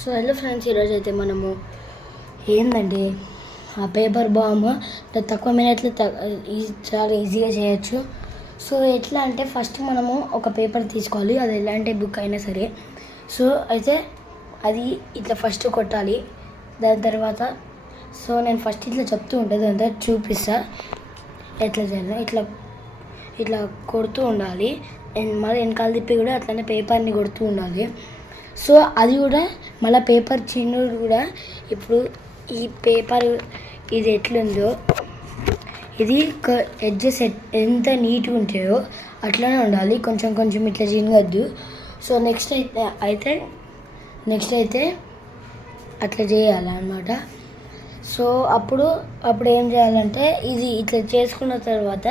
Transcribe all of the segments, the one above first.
So hello friends, ఈరోజు అయితే మనము ఏంటంటే ఆ పేపర్ బామ్ తక్కువ మినిట్లో చాలా ఈజీగా చేయొచ్చు. సో ఎట్లా అంటే ఫస్ట్ మనము ఒక పేపర్ తీసుకోవాలి, అది ఎలాంటి బుక్ అయినా సరే. సో అయితే అది ఇట్లా ఫస్ట్ కొట్టాలి. దాని తర్వాత నేను ఫస్ట్ ఇట్లా చెప్తూ ఉంటుంది, దాని తర్వాత చూపిస్తా ఎట్లా చేయాలి. ఇట్లా ఇట్లా కొడుతూ ఉండాలి, మళ్ళీ వెనకాల తిప్పి కూడా అట్లనే పేపర్ని కొడుతూ ఉండాలి. సో అది కూడా మళ్ళీ పేపర్ చిన్నది కూడా ఇప్పుడు ఈ పేపర్ ఇది ఎట్లుందో ఇది ఎడ్జెస్ ఎంత నీట్గా ఉంటాయో అట్లనే ఉండాలి, కొంచెం కొంచెం ఇట్లా చినగద్దు. సో నెక్స్ట్ అయితే అట్లా చేయాలన్నమాట. సో అప్పుడు ఏం చేయాలంటే ఇది ఇట్లా చేసుకున్న తర్వాత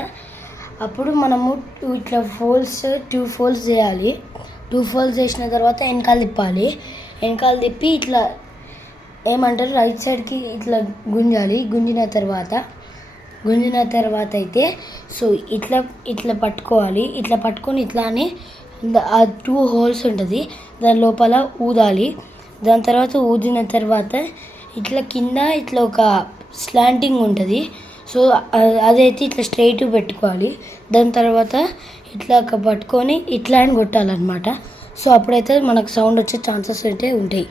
అప్పుడు మనము ఇట్లా టూ ఫోల్డ్స్ చేయాలి. 2 ఫోల్డ్స్ చేసిన తర్వాత వెనకాల తిప్పాలి. వెనకాల తిప్పి ఇట్లా ఏమంటారు రైట్ సైడ్కి ఇట్లా గుంజాలి. గుంజిన తర్వాత అయితే సో ఇట్లా పట్టుకోవాలి. ఇట్లా పట్టుకొని ఇట్లా అని ఆ 2 హోల్స్ ఉంటుంది, దాని లోపల ఊదాలి. దాని తర్వాత ఊదిన తర్వాత ఇట్లా కింద ఇట్లా ఒక స్లాంటింగ్ ఉంటుంది. సో అదైతే ఇట్లా స్ట్రైట్ పెట్టుకోవాలి. దాని తర్వాత ఇట్లా పట్టుకొని ఇట్లా అని కొట్టాలన్నమాట. సో అప్పుడైతే మనకు సౌండ్ వచ్చే ఛాన్సెస్ అయితే ఉంటాయి.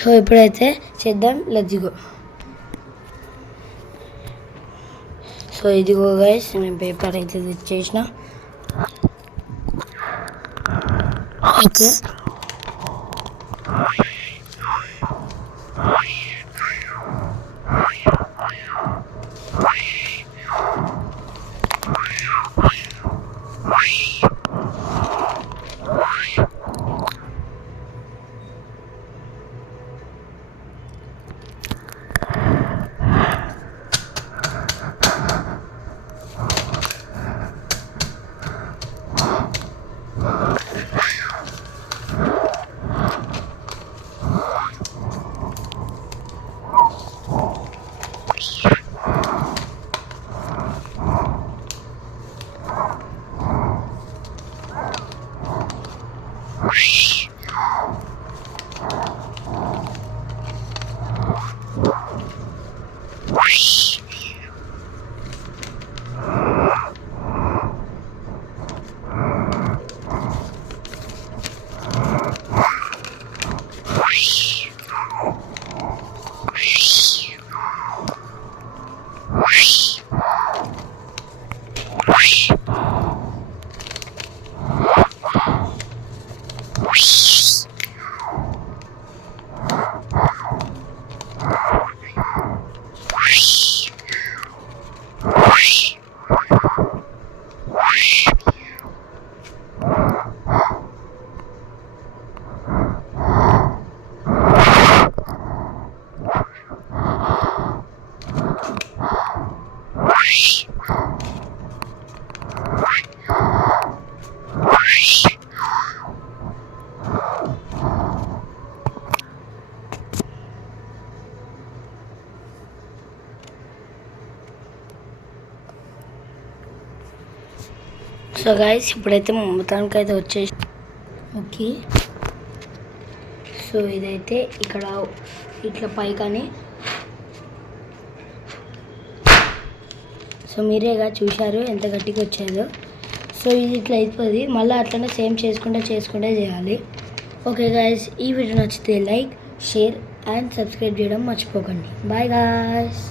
సో ఇప్పుడైతే చేద్దాం, లెట్స్ గో. సో ఇదిగో గైస్, నేను పేపర్ అయితే తెచ్చేసిన. ఓకే, సో గైస్ ఇప్పుడైతే మొత్తానికి అయితే వచ్చేసి ఓకే. సో ఇదైతే ఇక్కడ ఇట్లా పైకని సో మీరేగా చూశారు ఎంత గట్టిగా వచ్చాయో. సో ఇది ఇట్లా అయిపోతుంది, మళ్ళీ అట్లనే సేమ్ చేసుకుంటే చేయాలి. ఓకే గైస్, ఈ వీడియో నచ్చితే లైక్, షేర్ అండ్ సబ్స్క్రైబ్ చేయడం మర్చిపోకండి. Bye guys.